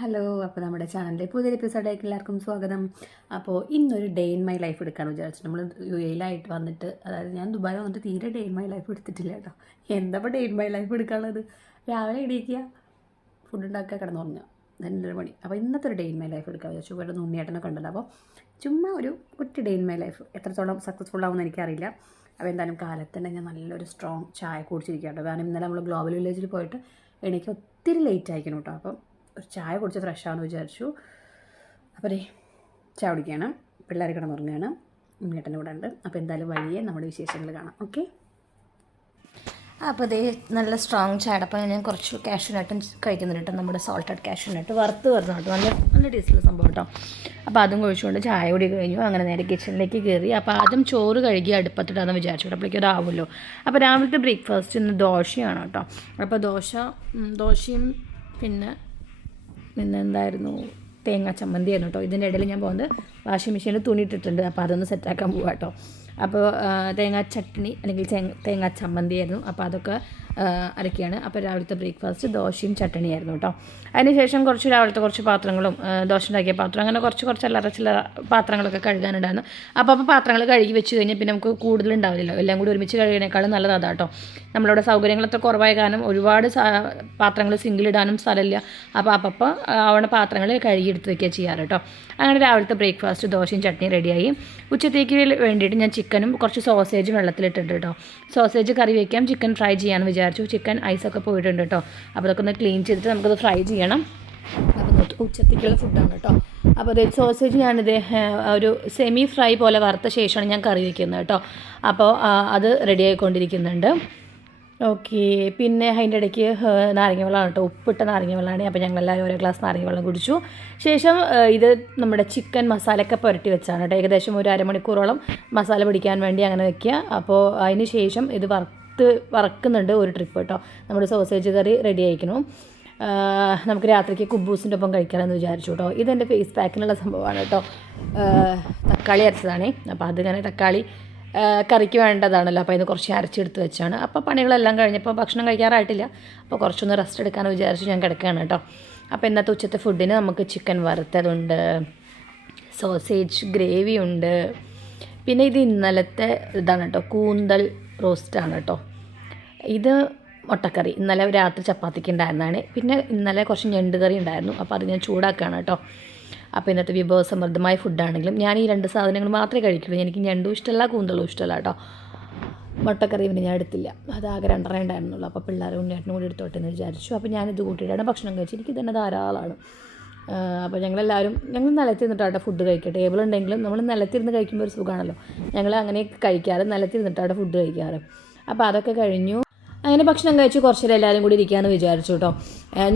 Hello അപ്പോൾ നമ്മുടെ ചാനലിലെ പുതിയൊരു എപ്പിസോഡിലേക്ക് എല്ലാവർക്കും സ്വാഗതം. അപ്പോൾ ഇന്നൊരു ഡേ ഇൻ മൈ ലൈഫ് എടുക്കാമെന്ന് വിചാരിച്ചു. നമ്മൾ യു എയിലായിട്ട് വന്നിട്ട് അതായത് ഞാൻ ദുബായ് വന്നിട്ട് തീരെ ഡേ ഇൻ മൈ ലൈഫ് എടുത്തിട്ടില്ല കേട്ടോ. എന്താ ഡേ ഇൻ മൈ ലൈഫ് എടുക്കാനുള്ളത്? രാവിലെ എണീക്കുക ഫുഡ് ഉണ്ടാക്കുക കിടന്നുറങ്ങുക. രണ്ടര മണി. അപ്പോൾ ഇന്നത്തെ ഒരു ഡേ ഇൻ മൈ ലൈഫ് എടുക്കാൻ വിചാരിച്ചു. ഇവിടെ ഉണ്ണിയേട്ടനൊക്കെ ഉണ്ടല്ലോ. അപ്പോൾ ചുമ്മാ ഒരു ഒറ്റ ഡേ ഇൻ മൈ ലൈഫ് എത്രത്തോളം സക്സസ്ഫുൾ ആവുമെന്ന് എനിക്കറിയില്ല. അപ്പോൾ എന്തായാലും കാലത്തന്നെ ഞാൻ നല്ലൊരു സ്ട്രോങ് ചായ കുടിച്ചിരിക്കുക കേട്ടോ കാരണം ഇന്നലെ നമ്മൾ ഗ്ലോബൽ വില്ലേജിൽ പോയിട്ട് എനിക്ക് ഒത്തിരി ലേറ്റ് ആയിരിക്കണം കേട്ടോ. അപ്പം ഒരു ചായ കുടിച്ച് ഫ്രഷ് ആവുമെന്ന് വിചാരിച്ചു. അപ്പോൾ ദേ ചായ കുടിക്കുകയാണ് പിള്ളേർ കിടന്നുറങ്ങുകയാണ് ഉണ്ണിയേട്ടന്റെ കൂടെ ഉണ്ട് അപ്പോൾ എന്തായാലും വഴിയെ നമ്മുടെ വിശേഷങ്ങൾ കാണാം. ഓക്കെ അപ്പോൾ ഇതേ നല്ല സ്ട്രോങ് ചാടപ്പം ഞാൻ കുറച്ച് കാഷ്യൂനട്ടും കഴിക്കുന്നുണ്ട് കേട്ടോ. നമ്മുടെ സോൾട്ടഡ് കാഷ്യൂനട്ട് വറുത്ത് വരുന്ന നല്ല നല്ല ടേസ്റ്റുള്ള സംഭവം കേട്ടോ. അപ്പോൾ അതും കഴിച്ചുകൊണ്ട് ചായ കൂടി കഴിഞ്ഞു. അങ്ങനെ നേരെ കിച്ചണിലേക്ക് കയറി അപ്പോൾ ആദ്യം ചോറ് കഴുകി അടുപ്പത്തിട്ടാന്ന് വിചാരിച്ചു. അപ്പോഴേക്കും ഇതാവുമല്ലോ. അപ്പോൾ രാവിലത്തെ ബ്രേക്ക്ഫാസ്റ്റ് ഇന്ന് ദോശയാണ് കേട്ടോ. അപ്പോൾ ദോശ ദോശയും പിന്നെ പിന്നെ എന്തായിരുന്നു തേങ്ങ ചമ്മന്തി ആയിരുന്നു കേട്ടോ ഇതിന്റെ ഇടയിൽ ഞാൻ പോകുന്നത് വാഷിംഗ് മെഷീനിൽ തുണി ഇട്ടിട്ടുണ്ട്. അപ്പോൾ അതൊന്ന് സെറ്റാക്കാൻ പോവാം കേട്ടോ അപ്പോൾ തേങ്ങാ ചട്നി അല്ലെങ്കിൽ തേങ്ങാ ചമ്മന്തി ആയിരുന്നു. അപ്പോൾ അതൊക്കെ അരക്കുകയാണ് അപ്പോൾ രാവിലത്തെ ബ്രേക്ക്ഫാസ്റ്റ് ദോശയും ചട്ടണിയായിരുന്നു കേട്ടോ. അതിനുശേഷം കുറച്ച് രാവിലത്തെ കുറച്ച് പാത്രങ്ങളും ദോശ ഉണ്ടാക്കിയ പാത്രം അങ്ങനെ കുറച്ച് കുറച്ച് അല്ലറ ചില പാത്രങ്ങളൊക്കെ കഴുകാനുണ്ടായിരുന്നു. അപ്പോൾ അപ്പോൾ പാത്രങ്ങൾ കഴുകി വെച്ച് കഴിഞ്ഞാൽ പിന്നെ നമുക്ക് കൂടുതലുണ്ടാവില്ലല്ലോ എല്ലാം കൂടി ഒരുമിച്ച് കഴുകിനേക്കാളും നല്ലത് അതാ കേട്ടോ നമ്മളിവിടെ സൗകര്യങ്ങളൊക്കെ കുറവായ കാരണം ഒരുപാട് പാത്രങ്ങൾ സിംഗിളിടാനും സ്ഥലമില്ല. അപ്പോൾ അപ്പപ്പോൾ ആവണ പാത്രങ്ങൾ കഴുകിയെടുത്ത് വെക്കുക ചെയ്യാറ് കേട്ടോ. അങ്ങനെ രാവിലത്തെ ബ്രേക്ക്ഫാസ്റ്റ് ദോശയും ചട്നിയും റെഡിയായി. ഉച്ചത്തേക്ക് വേണ്ടിയിട്ട് ഞാൻ ചിക്കനും കുറച്ച് സോസേജും വെള്ളത്തിലിട്ടിട്ടുണ്ട് കേട്ടോ. സോസേജ് കറി വയ്ക്കാം ചിക്കൻ ഫ്രൈ ചെയ്യാമെന്ന് വിചാരിച്ചു ചിക്കൻ ഐസൊക്കെ പോയിട്ടുണ്ട് കേട്ടോ. അപ്പോൾ അതൊക്കെ ഒന്ന് ക്ലീൻ ചെയ്തിട്ട് നമുക്കത് ഫ്രൈ ചെയ്യണം. അപ്പോൾ ഉച്ചത്തേക്കുള്ള ഫുഡാണ് കേട്ടോ. അപ്പോൾ അതായത് സോസേജ് ഞാനിത് ഒരു സെമി ഫ്രൈ പോലെ വറുത്ത ശേഷമാണ് ഞാൻ കറി വയ്ക്കുന്നത് കേട്ടോ. അപ്പോൾ അത് റെഡി ആയിക്കൊണ്ടിരിക്കുന്നുണ്ട്. ഓക്കെ പിന്നെ അതിന്റെ ഇടയ്ക്ക് നാരങ്ങ വെള്ളമാണ് കേട്ടോ. ഉപ്പിട്ട നാരങ്ങ വെള്ളമാണ്. അപ്പോൾ ഞങ്ങളെല്ലാവരും ഓരോ ഗ്ലാസ് നാരങ്ങ വെള്ളം കുടിച്ചു. ശേഷം ഇത് നമ്മുടെ ചിക്കൻ മസാലയൊക്കെ പുരട്ടി വെച്ചാണ് കേട്ടോ. ഏകദേശം ഒരു അരമണിക്കൂറോളം മസാല പിടിക്കാൻ വേണ്ടി അങ്ങനെ വെക്കുക. അപ്പോൾ അതിന് ശേഷം ഇത് വറുത്ത് വറക്കുന്നുണ്ട് ഒരു ട്രിപ്പ് കേട്ടോ. നമ്മുടെ സോസേജ് കറി റെഡി ആയിരിക്കണം നമുക്ക് രാത്രിക്ക് കുബൂസിന്റെ ഒപ്പം കഴിക്കാമെന്ന് വിചാരിച്ചു കേട്ടോ. ഇതെന്റെ ഫേസ് പാക്കിനുള്ള സംഭവമാണ് കേട്ടോ. തക്കാളി അരച്ചതാണേ. അപ്പോൾ അതിങ്ങനെ തക്കാളി കറിക്ക് വേണ്ടതാണല്ലോ. അപ്പോൾ ഇത് കുറച്ച് അരച്ചെടുത്ത് വെച്ചാണ്. അപ്പോൾ പണികളെല്ലാം കഴിഞ്ഞപ്പോൾ ഭക്ഷണം കഴിക്കാറായിട്ടില്ല. അപ്പോൾ കുറച്ചൊന്ന് റെസ്റ്റ് എടുക്കാമെന്ന് വിചാരിച്ച് ഞാൻ കിടക്കുകയാണ് കേട്ടോ. അപ്പോൾ ഇന്നത്തെ ഉച്ചത്തെ ഫുഡിന് നമുക്ക് ചിക്കൻ വറുത്തതുണ്ട് സോസേജ് ഗ്രേവി ഉണ്ട്. പിന്നെ ഇത് ഇന്നലത്തെ ഇതാണ് കേട്ടോ. കൂന്തൽ റോസ്റ്റാണ് കേട്ടോ ഇത് മുട്ടക്കറി. ഇന്നലെ രാത്രി ചപ്പാത്തിക്ക് ഉണ്ടായിരുന്നതാണ്. പിന്നെ ഇന്നലെ കുറച്ച് ഞണ്ട് കറി ഉണ്ടായിരുന്നു. അപ്പോൾ അത് ഞാൻ ചൂടാക്കുകയാണ് കേട്ടോ അപ്പോൾ ഇന്നത്തെ വിഭവസമൃദ്ധമായ ഫുഡാണെങ്കിലും ഞാൻ ഈ രണ്ട് സാധനങ്ങൾ മാത്രമേ കഴിക്കുള്ളൂ. എനിക്ക് ഞണ്ടും ഇഷ്ടമല്ല കൂന്തളും ഇഷ്ടമല്ല കേട്ടോ. മുട്ടക്കറി പിന്നെ ഞാൻ എടുത്തില്ല. അത് ആകെ രണ്ടര ഉണ്ടായിരുന്നുള്ളൂ. അപ്പോൾ പിള്ളേർ ഉണ്ണിയേട്ടനും കൂടി എടുത്തോട്ടെ എന്ന് വിചാരിച്ചു. അപ്പോൾ ഞാനിത് കൂട്ടിയിട്ടാണ് ഭക്ഷണം കഴിച്ചത്. എനിക്ക് തന്നെ ധാരാളമാണ്. അപ്പോൾ ഞങ്ങളെല്ലാവരും ഞങ്ങൾ നിലത്തിരുന്നിട്ടാണ് ഫുഡ് കഴിക്കുക. ടേബിൾ ഉണ്ടെങ്കിലും നമ്മൾ നിലത്തിരുന്ന് കഴിക്കുമ്പോൾ ഒരു സുഖമാണല്ലോ. ഞങ്ങൾ അങ്ങനെ കഴിക്കാറ് നിലത്തിരുന്നിട്ടാണ് ഫുഡ് കഴിക്കാറ്. അപ്പോൾ അതൊക്കെ കഴിഞ്ഞു. അങ്ങനെ ഭക്ഷണം കഴിച്ച് കുറച്ച് നേരം എല്ലാവരും കൂടി ഇരിക്കാമെന്ന് വിചാരിച്ചു കേട്ടോ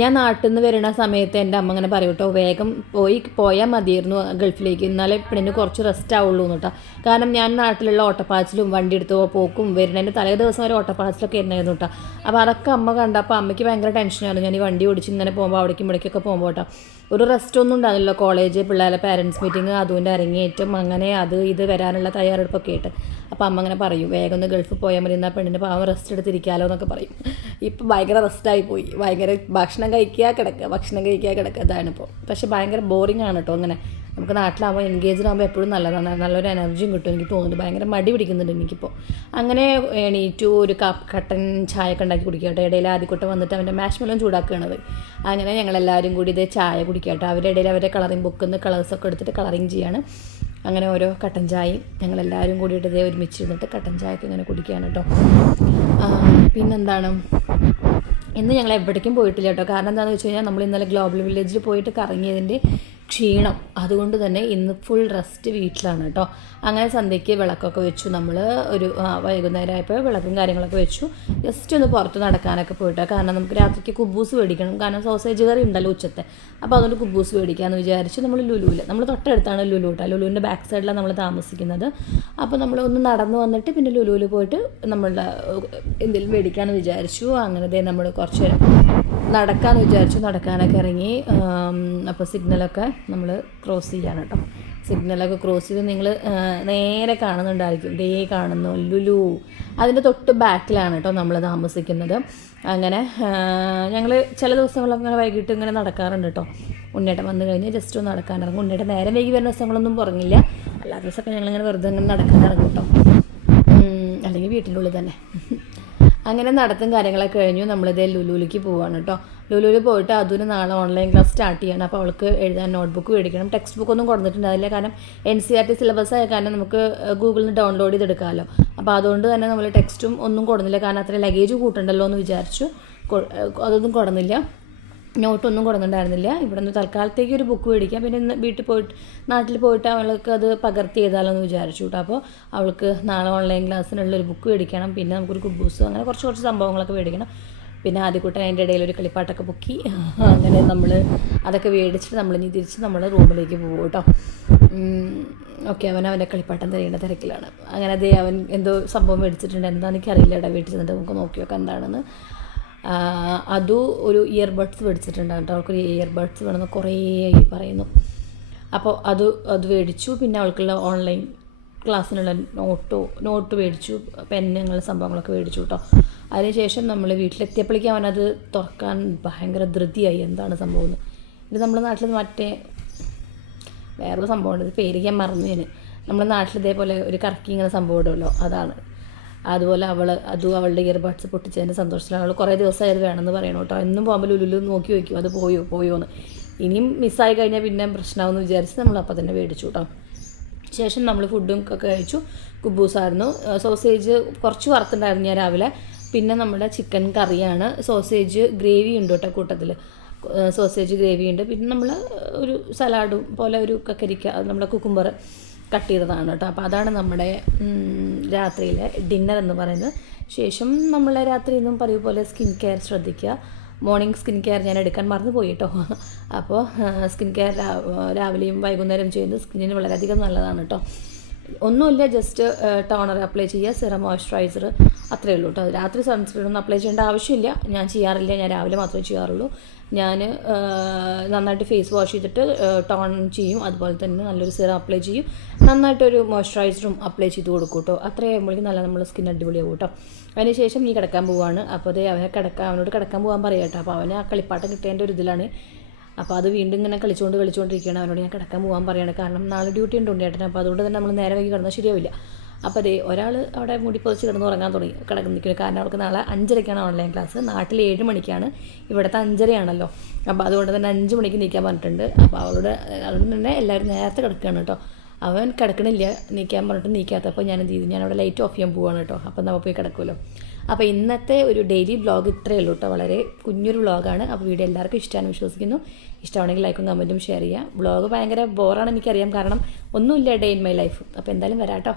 ഞാൻ നാട്ടിൽ നിന്ന് വരുന്ന സമയത്ത് എന്റെ അമ്മ അങ്ങനെ പറയും കേട്ടോ വേഗം പോയി പോയാൽ മതിയായിരുന്നു ഗൾഫിലേക്ക്. എന്നാലേ പെണ്ണിന് കുറച്ച് റെസ്റ്റ് ആവുള്ളൂ എന്ന് കേട്ടോ കാരണം ഞാൻ നാട്ടിലുള്ള ഓട്ടപ്പാച്ചിലും വണ്ടി എടുത്ത് പോക്കും വരുന്നതിന്റെ തലേ ദിവസം വരെ ഓട്ടപ്പാച്ചിലൊക്കെ ഇരുന്നായിരുന്നു കേട്ടോ അപ്പോൾ അതൊക്കെ അമ്മ കണ്ടപ്പോൾ അമ്മയ്ക്ക് ഭയങ്കര ടെൻഷനായിരുന്നു ഞാൻ ഈ വണ്ടി ഓടിച്ച് ഇങ്ങനെ പോകുമ്പോൾ അവിടേക്കും ഇവിടേക്കൊക്കെ പോകുമ്പോൾ കേട്ടോ ഒരു റെസ്റ്റ് ഒന്നും ഉണ്ടാകില്ല കോളേജ് പിള്ളേരെ പാരൻസ് മീറ്റിംഗ് അതുകൊണ്ട് അരങ്ങേറ്റം അങ്ങനെ അത് ഇത് വരാനുള്ള തയ്യാറെടുപ്പൊക്കെ ആയിട്ട്. അപ്പോൾ അമ്മ അങ്ങനെ പറയും വേഗം ഒന്ന് ഗൾഫിൽ പോയാൽ മതി എന്നാൽ പെണ്ണിന് പാവം റെസ്റ്റ് എടുത്തിരിക്കാമല്ലോ എന്നൊക്കെ പറയും. ഇപ്പോൾ ഭയങ്കര റെസ്റ്റായി പോയി. ഭയങ്കര ഭക്ഷണം കഴിക്കുക കിടക്കുക ഭക്ഷണം കഴിക്കുക കിടക്കുക ഇതാണ് ഇപ്പോൾ പക്ഷേ ഭയങ്കര ബോറിംഗ് ആണ് കേട്ടോ അങ്ങനെ. നമുക്ക് നാട്ടിലാകുമ്പോൾ എൻഗേജ്ഡ് ആകുമ്പോൾ എപ്പോഴും നല്ലതാണ്. നല്ലൊരു എനർജിയും കിട്ടും എനിക്ക് തോന്നുന്നുണ്ട്. ഭയങ്കര മടി പിടിക്കുന്നുണ്ട് എനിക്കിപ്പോൾ അങ്ങനെ എണീറ്റു ഒരു കപ്പ് കട്ടൻ ചായ ഒക്കെ ഉണ്ടാക്കി കുടിക്കട്ടെ. ഇടയിൽ ആദ്യക്കൂട്ടം വന്നിട്ട് അവന്റെ മാഷ്മെല്ലാം ചൂടാക്കുകയാണത്. അങ്ങനെ ഞങ്ങളെല്ലാവരും കൂടി ഇതേ ചായ കുടിക്കട്ടെ. അവരുടെ ഇടയിൽ അവരുടെ കളറിംഗ് ബുക്കിൽ നിന്ന് കളേഴ്സൊക്കെ എടുത്തിട്ട് കളറിങ് ചെയ്യാണ്. അങ്ങനെ ഓരോ കട്ടൻ ചായയും ഞങ്ങളെല്ലാവരും കൂടിയിട്ട് ഇതേ ഒരുമിച്ചിരുന്നിട്ട് കട്ടൻ ചായയൊക്കെ ഇങ്ങനെ കുടിക്കുകയാണ് കേട്ടോ. പിന്നെന്താണ്? ഇന്ന് ഞങ്ങൾ എവിടേക്കും പോയിട്ടില്ല കേട്ടോ. കാരണം എന്താണെന്ന് വെച്ച് കഴിഞ്ഞാൽ നമ്മൾ ഇന്നലെ ഗ്ലോബൽ വില്ലേജിൽ പോയിട്ട് കറങ്ങിയതിന്റെ ക്ഷീണം. അതുകൊണ്ട് തന്നെ ഇന്ന് ഫുൾ റെസ്റ്റ് വീട്ടിലാണ് കേട്ടോ അങ്ങനെ സന്ധ്യയ്ക്ക് വിളക്കൊക്കെ വെച്ചു. നമ്മൾ ഒരു വൈകുന്നേരം ആയപ്പോൾ വിളക്കും കാര്യങ്ങളൊക്കെ വെച്ചു. ജസ്റ്റ് ഒന്ന് പുറത്ത് നടക്കാനൊക്കെ പോയിട്ട്. കാരണം നമുക്ക് രാത്രിക്ക് കുബൂസ് മേടിക്കണം. കാരണം സോസേജ് കറി ഉണ്ടല്ലോ ഉച്ചത്തെ. അപ്പോൾ അതുകൊണ്ട് കുബൂസ് മേടിക്കാമെന്ന് വിചാരിച്ച് നമ്മൾ ലുലുവിൽ നമ്മൾ തൊട്ടടുത്താണ് ലുലു കേട്ടോ ലുലുവിന്റെ ബാക്ക് സൈഡിലാണ് നമ്മൾ താമസിക്കുന്നത്. അപ്പോൾ നമ്മൾ ഒന്ന് നടന്നു വന്നിട്ട് പിന്നെ ലുലുവിൽ പോയിട്ട് നമ്മളുടെ എന്തെങ്കിലും മേടിക്കാമെന്ന് വിചാരിച്ചു. അങ്ങനത്തെ നമ്മൾ കുറച്ച് നടക്കാമെന്ന് വിചാരിച്ചു. നടക്കാനൊക്കെ ഇറങ്ങി അപ്പോൾ സിഗ്നലൊക്കെ നമ്മൾ ക്രോസ് ചെയ്യാണ് കേട്ടോ സിഗ്നലൊക്കെ ക്രോസ് ചെയ്ത് നിങ്ങൾ നേരെ കാണുന്നുണ്ടായിരിക്കും. ദേ കാണുന്നു ലുലു. അതിന്റെ തൊട്ട് ബാക്കിലാണ് കേട്ടോ നമ്മൾ താമസിക്കുന്നത്. അങ്ങനെ ഞങ്ങൾ ചില ദിവസങ്ങളൊക്കെ ഇങ്ങനെ വൈകിട്ട് ഇങ്ങനെ നടക്കാറുണ്ട് കേട്ടോ ഉണ്ണേട്ടം വന്നു കഴിഞ്ഞാൽ ജസ്റ്റ് ഒന്ന് നടക്കാനിറങ്ങും ഉണ്ണേട്ടം നേരം വൈകി വരുന്ന ദിവസങ്ങളൊന്നും പുറങ്ങില്ല. അല്ലാത്ത ദിവസമൊക്കെ ഞങ്ങളിങ്ങനെ വെറുതെ ഇങ്ങനെ നടക്കാനിറങ്ങും കേട്ടോ അല്ലെങ്കിൽ വീട്ടിന്റെ ഉള്ളിൽ തന്നെ. അങ്ങനെ നടത്തും കാര്യങ്ങളൊക്കെ കഴിഞ്ഞു. നമ്മളിതേ ലുലുവിലേക്ക് പോവാണ് കേട്ടോ ലുലുവിൽ പോയിട്ട് അതിന് നാളെ ഓൺലൈൻ ക്ലാസ് സ്റ്റാർട്ട് ചെയ്യണം. അപ്പോൾ അവൾക്ക് എഴുതാൻ നോട്ട്ബുക്ക് മേടിക്കണം. ടെക്സ്റ്റ് ബുക്ക് ഒന്നും കൊടുത്തിട്ടുണ്ടാവില്ല കാരണം N C R T syllabus ആയ കാരണം നമുക്ക് ഗൂഗിളിൽ നിന്ന് ഡൗൺലോഡ് ചെയ്തെടുക്കാമല്ലോ അപ്പോൾ അതുകൊണ്ട് തന്നെ നമ്മൾ ടെക്സ്റ്റും ഒന്നും കൊടുന്നില്ല. കാരണം അത്ര ലഗേജ് കൂട്ടണ്ടല്ലോ എന്ന് വിചാരിച്ചു അതൊന്നും കൊടുന്നില്ല. നോട്ടൊന്നും കൊടുക്കുന്നുണ്ടായിരുന്നില്ല ഇവിടെ നിന്ന് തൽക്കാലത്തേക്ക് ഒരു ബുക്ക് മേടിക്കാം. പിന്നെ ഇന്ന് വീട്ടിൽ പോയിട്ട് നാട്ടിൽ പോയിട്ട് അവൾക്ക് അത് പകർത്തി ചെയ്താലോ എന്ന് വിചാരിച്ചു കേട്ടോ അപ്പോൾ അവൾക്ക് നാളെ ഓൺലൈൻ ക്ലാസ്സിനുള്ള ഒരു ബുക്ക് മേടിക്കണം. പിന്നെ നമുക്കൊരു കുബൂസ് അങ്ങനെ കുറച്ച് കുറച്ച് സംഭവങ്ങളൊക്കെ മേടിക്കണം. പിന്നെ ആദ്യക്കൂട്ടൻ അതിന്റെ ഇടയിൽ ഒരു കളിപ്പാട്ടൊക്കെ പൊക്കി. അങ്ങനെ നമ്മൾ അതൊക്കെ മേടിച്ചിട്ട് നമ്മൾ ഇനി തിരിച്ച് നമ്മൾ റൂമിലേക്ക് പോകും കേട്ടോ ഓക്കെ. അവൻ അവന്റെ കളിപ്പാട്ടം തിരയേണ്ട തിരക്കിലാണ്. അങ്ങനെ അതേ അവൻ എന്തോ സംഭവം മേടിച്ചിട്ടുണ്ട്. എന്താണെന്ന് എനിക്കറിയില്ല ഇവിടെ വീട്ടിൽ നിന്നിട്ട് നമുക്ക് നോക്കി നോക്കാം എന്താണെന്ന്. അതും ഒരു ഇയർബഡ്സ് മേടിച്ചിട്ടുണ്ട് കേട്ടോ. അവൾക്കൊരു ഇയർബഡ്സ് വേണമെന്ന് കുറേ പറയുന്നു. അപ്പോൾ അത് അത് മേടിച്ചു. പിന്നെ അവൾക്കുള്ള ഓൺലൈൻ ക്ലാസ്സിനുള്ള നോട്ടോ നോട്ട് മേടിച്ചു. പെന്ന് അങ്ങനെ സംഭവങ്ങളൊക്കെ മേടിച്ചു കേട്ടോ. അതിനുശേഷം നമ്മൾ വീട്ടിലെത്തിയപ്പോഴേക്കും അവനത് തുറക്കാൻ ഭയങ്കര ധൃതിയായി. എന്താണ് സംഭവം എന്ന്. ഇത് നമ്മുടെ നാട്ടിൽ മറ്റേ വേറൊരു സംഭവമുണ്ട്. ഇത് പേര് ഞാൻ മറന്നു ഞാൻ നമ്മുടെ നാട്ടിൽ ഇതേപോലെ ഒരു കറക്കി ഇങ്ങനെ സംഭവം ഇടുമല്ലോ അതാണ്. അതുപോലെ അവൾ അതും അവളുടെ ഇയർബഡ്സ് പൊട്ടിച്ചതിന്റെ സന്തോഷത്തിലാണ്. അവൾ കുറേ ദിവസമായി വേണമെന്ന് പറയണം കേട്ടോ. എന്നും പോകുമ്പോൾ ലുലു നോക്കി വയ്ക്കും. അത് പോയോ പോയോ എന്ന്. ഇനിയും മിസ്സായി കഴിഞ്ഞാൽ പിന്നെ പ്രശ്നമാവെന്ന് വിചാരിച്ച് നമ്മൾ അപ്പം തന്നെ മേടിച്ചു കേട്ടോ. ശേഷം നമ്മൾ ഫുഡും ഒക്കെ കഴിച്ചു. കുബൂസായിരുന്നു സോസേജ് കുറച്ച് വറുത്തുണ്ടായിരുന്നു ഞാൻ രാവിലെ. പിന്നെ നമ്മുടെ ചിക്കൻ കറിയാണ്. സോസേജ് ഗ്രേവി ഉണ്ട് കേട്ടോ കൂട്ടത്തിൽ സോസേജ് ഗ്രേവി ഉണ്ട്. പിന്നെ നമ്മൾ ഒരു സലാഡും പോലെ ഒരു കക്കരിക്ക നമ്മുടെ കുക്കുംബർ കട്ട് ചെയ്തതാണ് കേട്ടോ. അപ്പോൾ അതാണ് നമ്മുടെ രാത്രിയിലെ ഡിന്നർ എന്ന് പറയുന്നത്. ശേഷം നമ്മളെ രാത്രി ഒന്നും പതിവ് പോലെ സ്കിൻ കെയർ ശ്രദ്ധിക്കുക. മോർണിംഗ് സ്കിൻ കെയർ ഞാൻ എടുക്കാൻ മറന്നു പോയി കേട്ടോ അപ്പോൾ സ്കിൻ കെയർ രാവിലെയും വൈകുന്നേരം ചെയ്യുന്നത് സ്കിന്നിന് വളരെയധികം നല്ലതാണ് കേട്ടോ. ഒന്നുമില്ല ജസ്റ്റ് ടോണർ അപ്ലൈ ചെയ്യുക സിറം മോയ്സ്ചറൈസർ അത്രയേ ഉള്ളൂ കേട്ടോ. രാത്രി സൺസ്ക്രീൻ ഒന്നും അപ്ലൈ ചെയ്യേണ്ട ആവശ്യമില്ല. ഞാൻ ചെയ്യാറില്ല ഞാൻ രാവിലെ മാത്രമേ ചെയ്യാറുള്ളൂ. ഞാൻ നന്നായിട്ട് ഫേസ് വാഷ് ചെയ്തിട്ട് ടോൺ ചെയ്യും. അതുപോലെ തന്നെ നല്ലൊരു സിറം അപ്ലൈ ചെയ്യും. നന്നായിട്ടൊരു മോയ്സ്ചറൈസറും അപ്ലൈ ചെയ്ത് കൊടുക്കും കേട്ടോ. അത്രയും ആകുമ്പോഴേക്കും നല്ല നമ്മുടെ സ്കിൻ അടിപൊളിയാവും കേട്ടോ. അതിനുശേഷം നീ കിടക്കാൻ പോവാണ്. അപ്പോൾ അതേ അവനെ കിടക്കാൻ അവനോട് കിടക്കാൻ പോകാൻ പറയാം കേട്ടോ. അപ്പോൾ അവനെ ആ കളിപ്പാട്ടം കിട്ടേണ്ട ഒരു ഇതിലാണ്. അപ്പോൾ അത് വീണ്ടും ഇങ്ങനെ കളിച്ചുകൊണ്ട് കളിച്ചുകൊണ്ടിരിക്കുകയാണ്. അവനോട് ഞാൻ കിടക്കാൻ പോകാൻ പറയുകയാണ് കാരണം നാളെ ഡ്യൂട്ടി ഉണ്ട് ഉണ്ണിയേട്ടൻ അപ്പോൾ അതുകൊണ്ട് തന്നെ നമ്മൾ നേരെ വൈകി കിടന്നാൽ ശരിയാവില്ല. അപ്പോൾ അതേ ഒരാൾ അവിടെ മുടി പൊതിച്ച് കിടന്ന് ഉറങ്ങാൻ തുടങ്ങി കിടക്കുന്ന നിൽക്കുന്നു കാരണം അവൾക്ക് നാളെ അഞ്ചരയ്ക്കാണ് ഓൺലൈൻ ക്ലാസ് നാട്ടിൽ ഏഴ് മണിക്കാണ്. ഇവിടുത്തെ അഞ്ചരയാണല്ലോ. അപ്പോൾ അതുകൊണ്ട് തന്നെ അഞ്ച് മണിക്ക് നിൽക്കാൻ പറഞ്ഞിട്ടുണ്ട്. അപ്പോൾ അവളുടെ അതുകൊണ്ട് തന്നെ എല്ലാവരും നേരത്തെ കിടക്കുകയാണ് കേട്ടോ. അവൻ കിടക്കണില്ല നീക്കാൻ പറഞ്ഞിട്ട് നീക്കാത്തപ്പോൾ ഞാൻ എന്ത് ചെയ്തു? ഞാൻ അവിടെ ലൈറ്റ് ഓഫ് ചെയ്യാൻ പോവാണ് കേട്ടോ. അപ്പം നമ്മൾ പോയി കിടക്കുമല്ലോ. അപ്പോൾ ഇന്നത്തെ ഒരു ഡെയിലി വ്ളോഗ് ഇത്രയേ ഉള്ളൂ കേട്ടോ. വളരെ കുഞ്ഞൊരു ബ്ലോഗാണ് അപ്പോൾ വീഡിയോ എല്ലാവർക്കും ഇഷ്ടമാണ് വിശ്വസിക്കുന്നു. ഇഷ്ടമാണെങ്കിൽ ലൈക്കും കമന്റും ഷെയർ ചെയ്യുക. ബ്ലോഗ് ഭയങ്കര ബോറാണ് എനിക്കറിയാം. കാരണം ഒന്നുമില്ല ഡേ ഇൻ മൈ ലൈഫ് അപ്പോൾ എന്തായാലും വരാം കേട്ടോ.